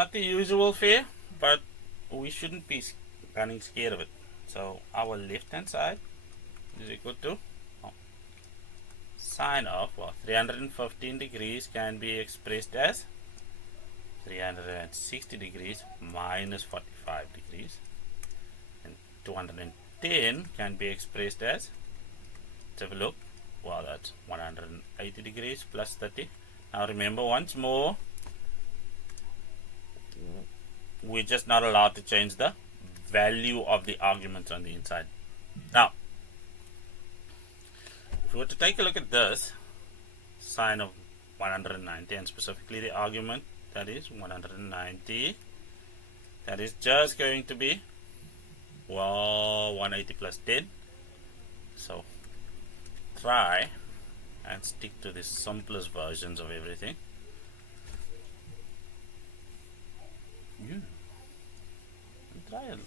not the usual fare, but we shouldn't be running scared of it. So our left hand side is equal to sine of 315 degrees can be expressed as 360 degrees minus 45 degrees, and 210 can be expressed as, let's have a look, well, that's 180 degrees plus 30. Now remember, once more, we're just not allowed to change the value of the arguments on the inside. Now, if we were to take a look at this sine of 190, and specifically the argument that is 190, that is just going to be 180 plus 10. So try and stick to the simplest versions of everything. Try it.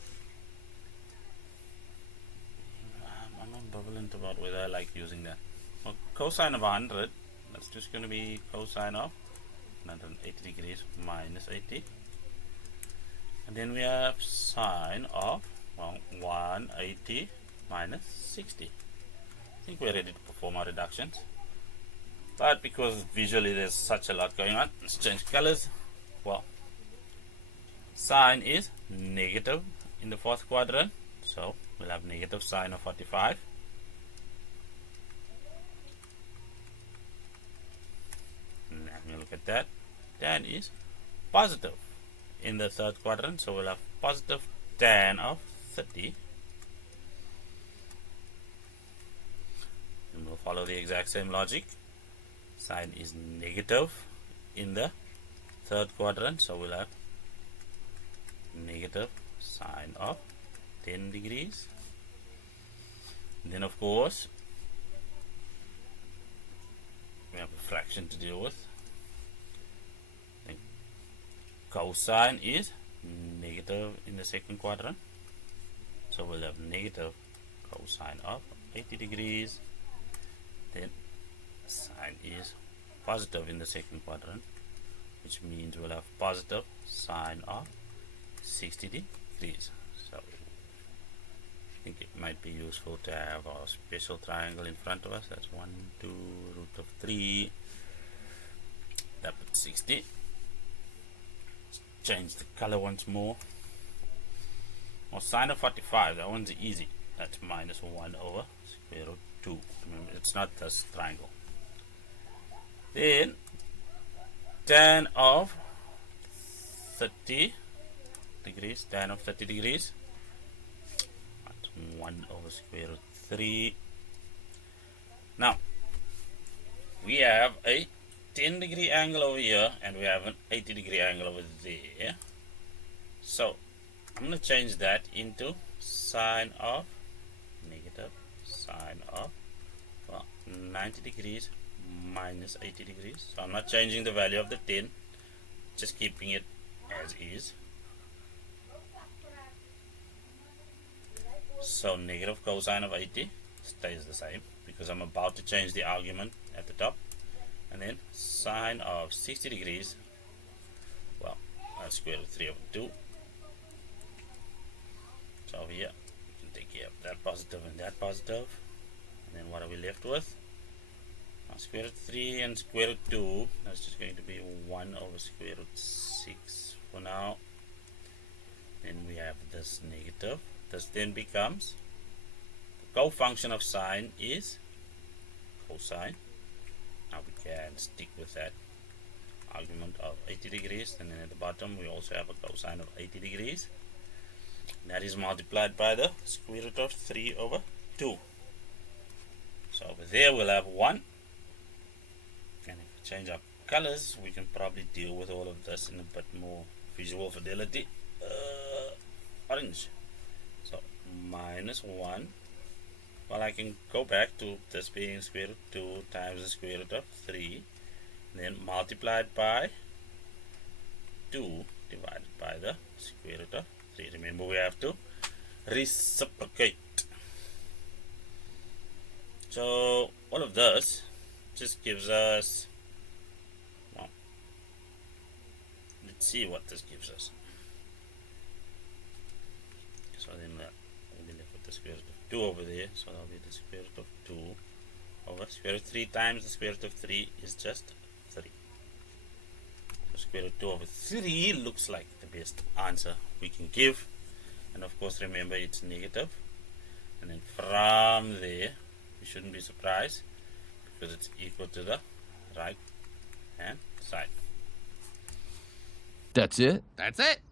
I'm ambivalent about whether I like using that. Well, cosine of 100, that's just going to be cosine of 180 degrees minus 80. And then we have sine of 180 minus 60. I think we're ready to perform our reductions. But because visually there's such a lot going on, let's change colors. Well, sine is negative in the fourth quadrant, so we'll have negative sine of 45. And we'll look at that. Tan is positive in the third quadrant, so we'll have positive tan of 30. And we'll follow the exact same logic. Sine is negative in the third quadrant, so we'll have negative sine of 10 degrees. And then of course we have a fraction to deal with. Then cosine is negative in the second quadrant, so we'll have negative cosine of 80 degrees. Then sine is positive in the second quadrant, which means we'll have positive sine of 60 degrees. So I think it might be useful to have our special triangle in front of us. That's 1, 2, root of 3. That puts 60. Let's change the color once more. Well, sine of 45, that one's easy. That's minus 1 over square root 2. Remember, it's not this triangle. Then tan of 30 degrees, tan of 30 degrees, that's 1 over square root 3. Now we have a 10 degree angle over here and we have an 80 degree angle over there, so I'm going to change that into sine of negative sine of 90 degrees minus 80 degrees. So I'm not changing the value of the 10, just keeping it as is. So negative cosine of 80 stays the same because I'm about to change the argument at the top. And then sine of 60 degrees, well, that's square root 3 over 2. So over here we can take care of that positive and that positive. And then what are we left with? Square root 3 and square root 2, that's just going to be 1 over square root 6 for now. Then we have this negative. This then becomes, the co-function of sine is cosine. Now we can stick with that argument of 80 degrees, and then at the bottom we also have a cosine of 80 degrees. And that is multiplied by the square root of 3 over 2. So over there we'll have 1. And if we change our colors, we can probably deal with all of this in a bit more visual fidelity. Orange. So minus 1. Well, I can go back to this being square root 2 times the square root of 3, then multiplied by 2 divided by the square root of 3. Remember, we have to reciprocate. So all of this just gives us, well, let's let's see what this gives us. So then we'll be left with the square root of 2 over there. So that'll be the square root of 2 over square root 3 times the square root of 3 is just 3. So square root 2 over 3 looks like the best answer we can give. And of course, remember it's negative. And then from there, you shouldn't be surprised because it's equal to the right hand side. That's it? That's it.